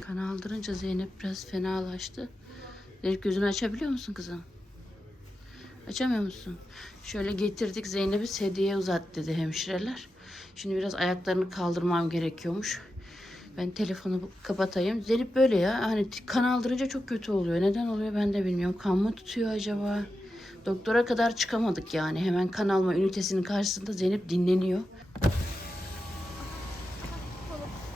Kan aldırınca Zeynep biraz fenalaştı. Zeynep gözünü açabiliyor musun kızım? Açamıyor musun? Şöyle getirdik Zeynep'i sedyeye uzat dedi hemşireler. Şimdi biraz ayaklarını kaldırmam gerekiyormuş. Ben telefonu kapatayım. Zeynep böyle ya. Hani kan aldırınca çok kötü oluyor. Neden oluyor ben de bilmiyorum. Kan mı tutuyor acaba? Doktora kadar çıkamadık yani. Hemen kan alma ünitesinin karşısında Zeynep dinleniyor.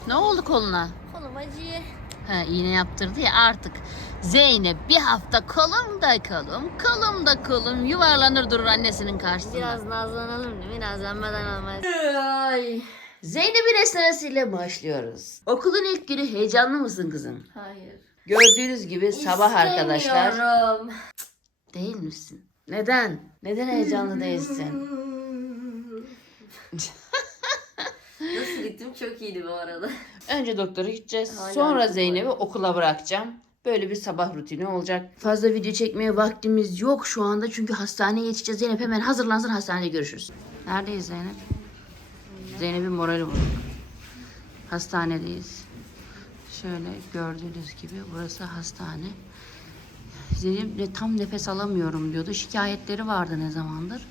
Ne oldu koluna? Kolum acıyor. Ha, iğne yaptırdı ya artık. Zeynep bir hafta kolumda kolum, kolumda kolum yuvarlanır durur annesinin karşısında. Biraz nazlanalım değil mi? Nazlanmadan olmaz. Ay. Zeynep'in esnasıyla başlıyoruz. Okulun ilk günü heyecanlı mısın kızım? Hayır. Gördüğünüz gibi sabah arkadaşlar. İstemiyorum. Değil misin? Neden? Neden heyecanlı değilsin? Gittim çok iyiydi bu arada. Önce doktora gideceğiz. Hala Sonra Zeynep'i okula bırakacağım. Böyle bir sabah rutini olacak. Fazla video çekmeye vaktimiz yok şu anda. Çünkü hastaneye yetişeceğiz. Zeynep hemen hazırlansın hastanede görüşürüz. Neredeyiz Zeynep? Zeynep'in morali bozuk. Hastanedeyiz. Şöyle gördüğünüz gibi burası hastane. Zeynep de tam nefes alamıyorum diyordu. Şikayetleri vardı ne zamandır.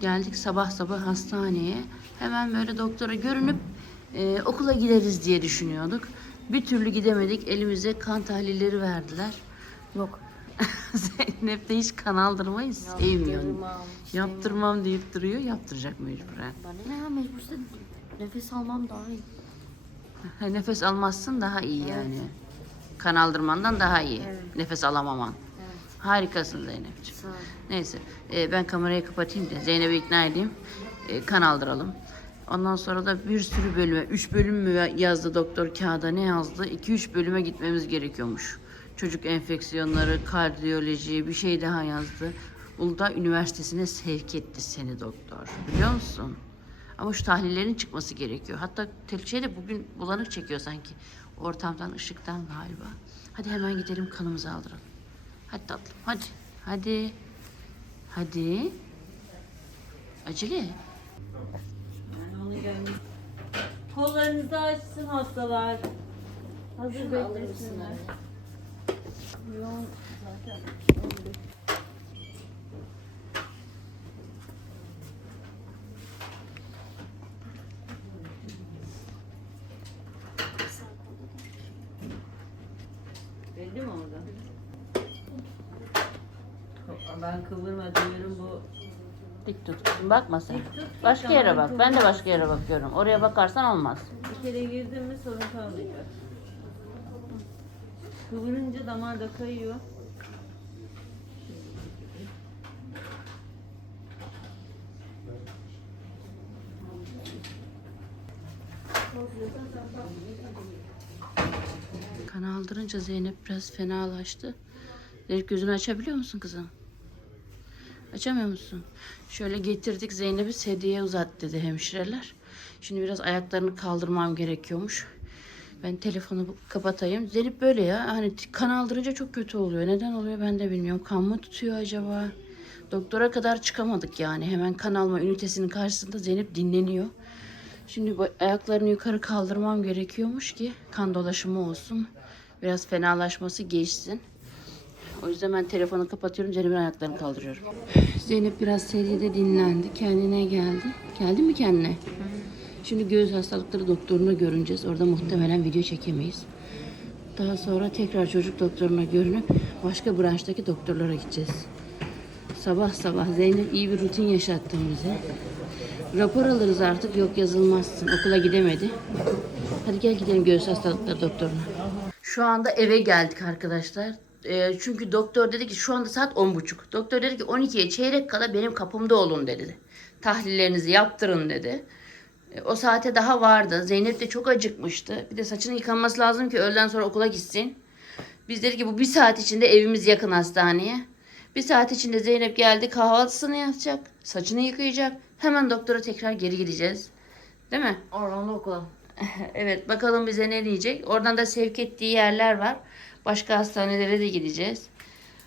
Geldik sabah sabah hastaneye. Hemen böyle doktora görünüp e, okula gideriz diye düşünüyorduk. Bir türlü gidemedik. Elimize kan tahlilleri verdiler. Yok. Zeynep de hiç kan aldırmayı sevmiyor. Yaptırmam. Yaptırmam deyip duruyor. Yaptıracak mecburen. Bana ne ya mecbursa nefes almam daha iyi. Ha, Nefes almazsın daha iyi yani. Kan aldırmandan daha iyi. Nefes alamaman. Evet. Harikasın Zeynep'ciğim. Neyse e, ben kamerayı kapatayım da Zeynep'i ikna edeyim. E, kan aldıralım. Ondan sonra da bir sürü bölüme, 3 bölüm mü yazdı doktor kağıda ne yazdı? 2-3 bölüme gitmemiz gerekiyormuş. Çocuk enfeksiyonları, kardiyoloji bir şey daha yazdı. Uludağ Üniversitesi'ne sevk etti seni doktor. Biliyor musun? Ama şu tahlillerin çıkması gerekiyor. Hatta şey de bugün bulanık çekiyor sanki. Ortamdan, ışıktan galiba. Hadi hemen gidelim kanımızı aldıralım. Hadi tatlım, hadi. Hadi. Hadi. Acele. Onu görmüş. Kollarınızı açsın hastalar. Hazır beklesinler. Yoğun zaten. Belli mi orada? Ben kıvırma diyorum bu Dik tut. Bakma sen. Dik tut, Başka tamam, yere bak. Ben de başka yere bakıyorum. Oraya bakarsan olmaz. Bir kere girdin mi sorun kalmayacak. Kıvırınca damar da kayıyor. Kan aldırınca Zeynep biraz fenalaştı. Zeynep gözünü açabiliyor musun kızım? Açamıyor musun? Şöyle getirdik Zeynep'i sedyeye uzat dedi hemşireler. Şimdi biraz ayaklarını kaldırmam gerekiyormuş. Ben telefonu kapatayım. Zeynep böyle ya. Hani kan aldırınca çok kötü oluyor. Neden oluyor ben de bilmiyorum. Kan mı tutuyor acaba? Doktora kadar çıkamadık yani. Hemen kan alma ünitesinin karşısında Zeynep dinleniyor. Şimdi bu ayaklarını yukarı kaldırmam gerekiyormuş ki kan dolaşımı olsun. Biraz fenalaşması geçsin. O yüzden ben telefonu kapatıyorum. Zeynep'in ayaklarını kaldırıyorum. Zeynep biraz seride dinlendi. Kendine geldi. Geldi mi kendine? Şimdi göğüs hastalıkları doktorunu görüneceğiz. Orada muhtemelen video çekemeyiz. Daha sonra tekrar çocuk doktoruna görünüp başka branştaki doktorlara gideceğiz. Sabah sabah Zeynep iyi bir rutin yaşattın bize. Rapor alırız artık. Yok yazılmazsın. Okula gidemedi. Hadi gel gidelim göğüs hastalıkları doktoruna. Şu anda eve geldik arkadaşlar. Ee, çünkü doktor dedi ki şu anda saat 10.30. Doktor dedi ki 12'ye çeyrek kala benim kapımda olun dedi. Tahlillerinizi yaptırın dedi. E, O saate daha vardı. Zeynep de çok acıkmıştı. Bir de saçını yıkanması lazım ki öğleden sonra okula gitsin. Biz dedik ki bu bir saat içinde evimiz yakın hastaneye. Bir saat içinde Zeynep geldi kahvaltısını yapacak. Saçını yıkayacak. Hemen doktora tekrar geri gideceğiz. Değil mi? Oradan da okula. Evet bakalım bize ne diyecek. Oradan da sevk ettiği yerler var. Başka hastanelere de gideceğiz.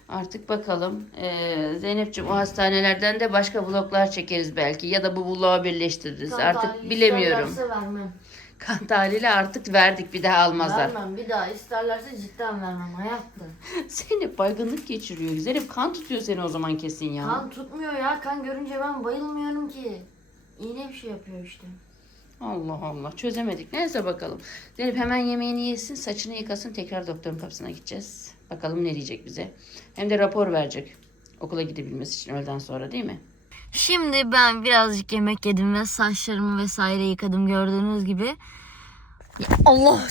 Artık bakalım. Ee, Zeynep'ciğim o hastanelerden de başka vloglar çekeriz belki. Ya da bu vlogu birleştiririz. Artık bilemiyorum. vermem. Kan tahlili artık verdik bir daha almazlar. Vermem bir daha isterlerse cidden vermem hayatta. Zeynep baygınlık geçiriyor. Zeynep kan tutuyor seni o zaman kesin ya. Kan tutmuyor ya kan görünce ben bayılmıyorum ki. İğne bir şey yapıyor işte. Allah Allah çözemedik. Neyse bakalım. Zeynep hemen yemeğini yesin, saçını yıkasın. Tekrar doktorun kapısına gideceğiz. Bakalım ne diyecek bize. Hem de rapor verecek. Okula gidebilmesi için öğleden sonra değil mi? Şimdi ben birazcık yemek yedim ve saçlarımı vesaire yıkadım gördüğünüz gibi. Ya Allah!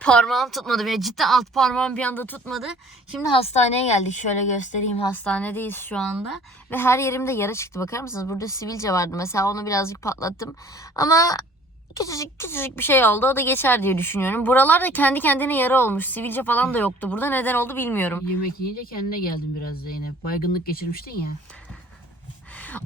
Parmağım tutmadı. Ya cidden alt parmağım bir anda tutmadı. Şimdi hastaneye geldik. Şöyle göstereyim. Hastanedeyiz şu anda. Ve her yerimde yara çıktı. Bakar mısınız? Burada sivilce vardı. Mesela onu birazcık patlattım. Ama küçücük küçücük bir şey oldu. O da geçer diye düşünüyorum. Buralarda kendi kendine yara olmuş. Sivilce falan da yoktu. Burada neden oldu bilmiyorum. Yemek yiyince kendine geldin biraz Zeynep. Baygınlık geçirmiştin ya.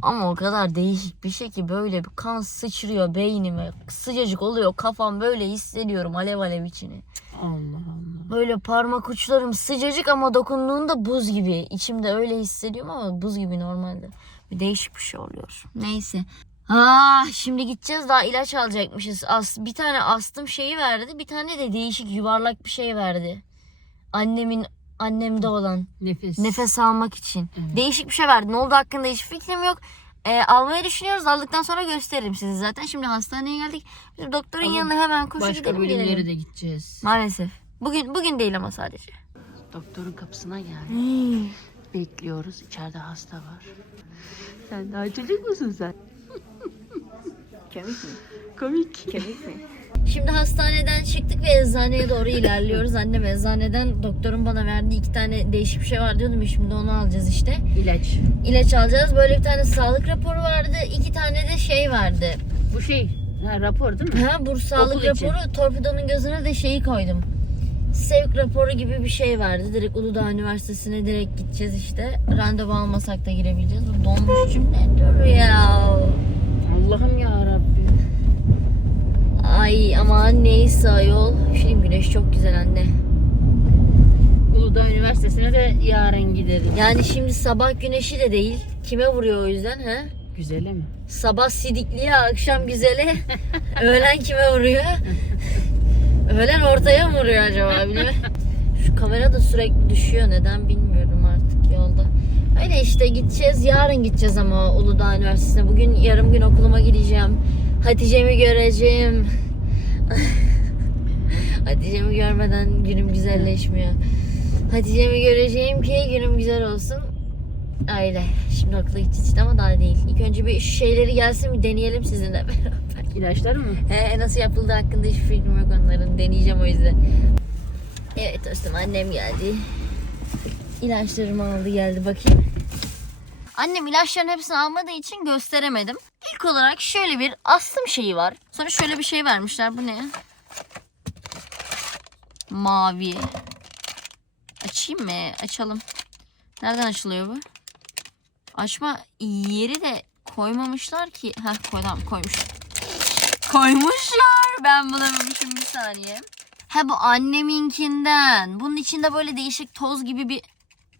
Ama o kadar değişik bir şey ki böyle bir kan sıçrıyor beynime. Sıcacık oluyor kafam böyle hissediyorum alev alev içini. Allah Allah. Böyle parmak uçlarım sıcacık ama dokunduğunda buz gibi. İçimde öyle hissediyorum ama buz gibi normalde. Bir değişik bir şey oluyor. Neyse. Ah şimdi gideceğiz daha ilaç alacakmışız. As, bir tane astım şeyi verdi. Bir tane de değişik yuvarlak bir şey verdi. Annemin annemde olan. Nefes. Nefes almak için. Evet. Değişik bir şey verdi. Ne oldu hakkında hiç fikrim yok. Ee, almayı düşünüyoruz. Aldıktan sonra gösteririm size zaten. Şimdi hastaneye geldik. Biz doktorun Ama yanına hemen koşu Başka gidelim bölümlere gelelim. de gideceğiz. Maalesef. Bugün bugün değil ama sadece. Doktorun kapısına geldik. Bekliyoruz. İçeride hasta var. Sen daha çocuk musun sen? Kemik mi? Komik. Kemik mi? Şimdi hastaneden çıktık eczaneye doğru ilerliyoruz. Annem eczaneden doktorun bana verdiği iki tane değişik bir şey var diyordum şimdi onu alacağız işte. İlaç. İlaç alacağız. Böyle bir tane sağlık raporu vardı. iki tane de şey vardı. Bu şey ha, rapor değil mi? Ha bu sağlık Okul için. raporu torpidonun gözüne de şeyi koydum. Sevk raporu gibi bir şey verdi. Direkt Uludağ Üniversitesi'ne direkt gideceğiz işte. Randevu almasak da girebileceğiz. Bu donmuşçum ne dur ya. Allah'ım ya. Ay aman neyse ayol. Şimdi güneş çok güzel anne. Uludağ Üniversitesi'ne de yarın gideriz. Yani şimdi sabah güneşi de değil. Kime vuruyor o yüzden ha? Güzel mi? Sabah sidikliye, akşam güzele. Öğlen kime vuruyor? Öğlen ortaya mı vuruyor acaba bilmiyorum. Şu kamera da sürekli düşüyor. Neden bilmiyorum artık yolda. Öyle işte gideceğiz. Yarın gideceğiz ama Uludağ Üniversitesi'ne. Bugün yarım gün okuluma gideceğim. Hatice'mi göreceğim. Hatice'mi görmeden günüm güzelleşmiyor. Hatice'mi göreceğim ki günüm güzel olsun. Öyle. Şimdi okula gideceğiz ama daha değil. İlk önce bir şu şeyleri gelsin bir deneyelim sizinle beraber. İlaçlar mı? He, nasıl yapıldığı hakkında hiç fikrim yok onların. Deneyeceğim o yüzden. Evet dostum annem geldi. İlaçlarımı aldı geldi bakayım. Annem ilaçların hepsini almadığı için gösteremedim. İlk olarak şöyle bir astım şeyi var. Sonra şöyle bir şey vermişler. Bu ne? Mavi. Açayım mı? Açalım. Nereden açılıyor bu? Açma yeri de koymamışlar ki. Heh koy, tamam koymuşlar. Koymuşlar. Ben bulamamışım bir saniye. Ha bu anneminkinden. Bunun içinde böyle değişik toz gibi bir...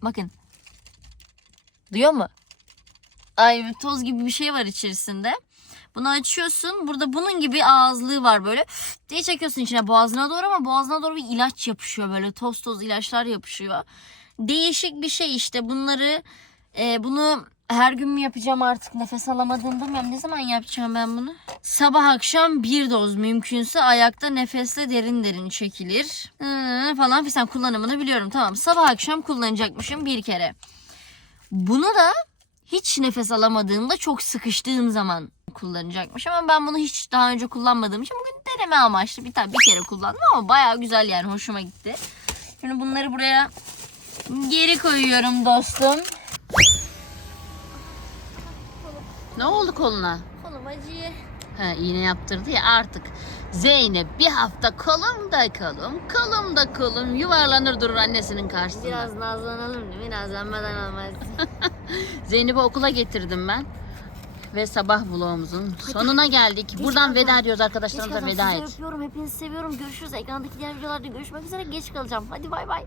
Bakın. Duyuyor mu? Ay toz gibi bir şey var içerisinde. Bunu açıyorsun. Burada bunun gibi ağızlığı var böyle. diye çekiyorsun içine boğazına doğru ama boğazına doğru bir ilaç yapışıyor böyle. Toz toz ilaçlar yapışıyor. Değişik bir şey işte. Bunları e, bunu her gün mü yapacağım artık nefes alamadığım bilmiyorum. Ne zaman yapacağım ben bunu? Sabah akşam bir doz mümkünse ayakta nefesle derin derin çekilir. Hı, falan filan kullanımını biliyorum. Tamam sabah akşam kullanacakmışım bir kere. Bunu da hiç nefes alamadığımda çok sıkıştığım zaman kullanacakmış ama ben bunu hiç daha önce kullanmadığım için bugün deneme amaçlı bir tane bir kere kullandım ama bayağı güzel yani hoşuma gitti. Şimdi bunları buraya geri koyuyorum dostum. Ne oldu koluna? Kolum acıyor. Ha iğne yaptırdı ya artık. Zeynep bir hafta kolumda kolum, kolumda kolum yuvarlanır durur annesinin karşısında. Biraz nazlanalım değil mi? Nazlanmadan olmaz. Zeynep'i okula getirdim ben. Ve sabah vlogumuzun sonuna geldik. Buradan veda ediyoruz arkadaşlarımıza veda et. Sizi öpüyorum. Hepinizi seviyorum. Görüşürüz. Ekrandaki diğer videolarda görüşmek üzere. Geç kalacağım. Hadi bay bay.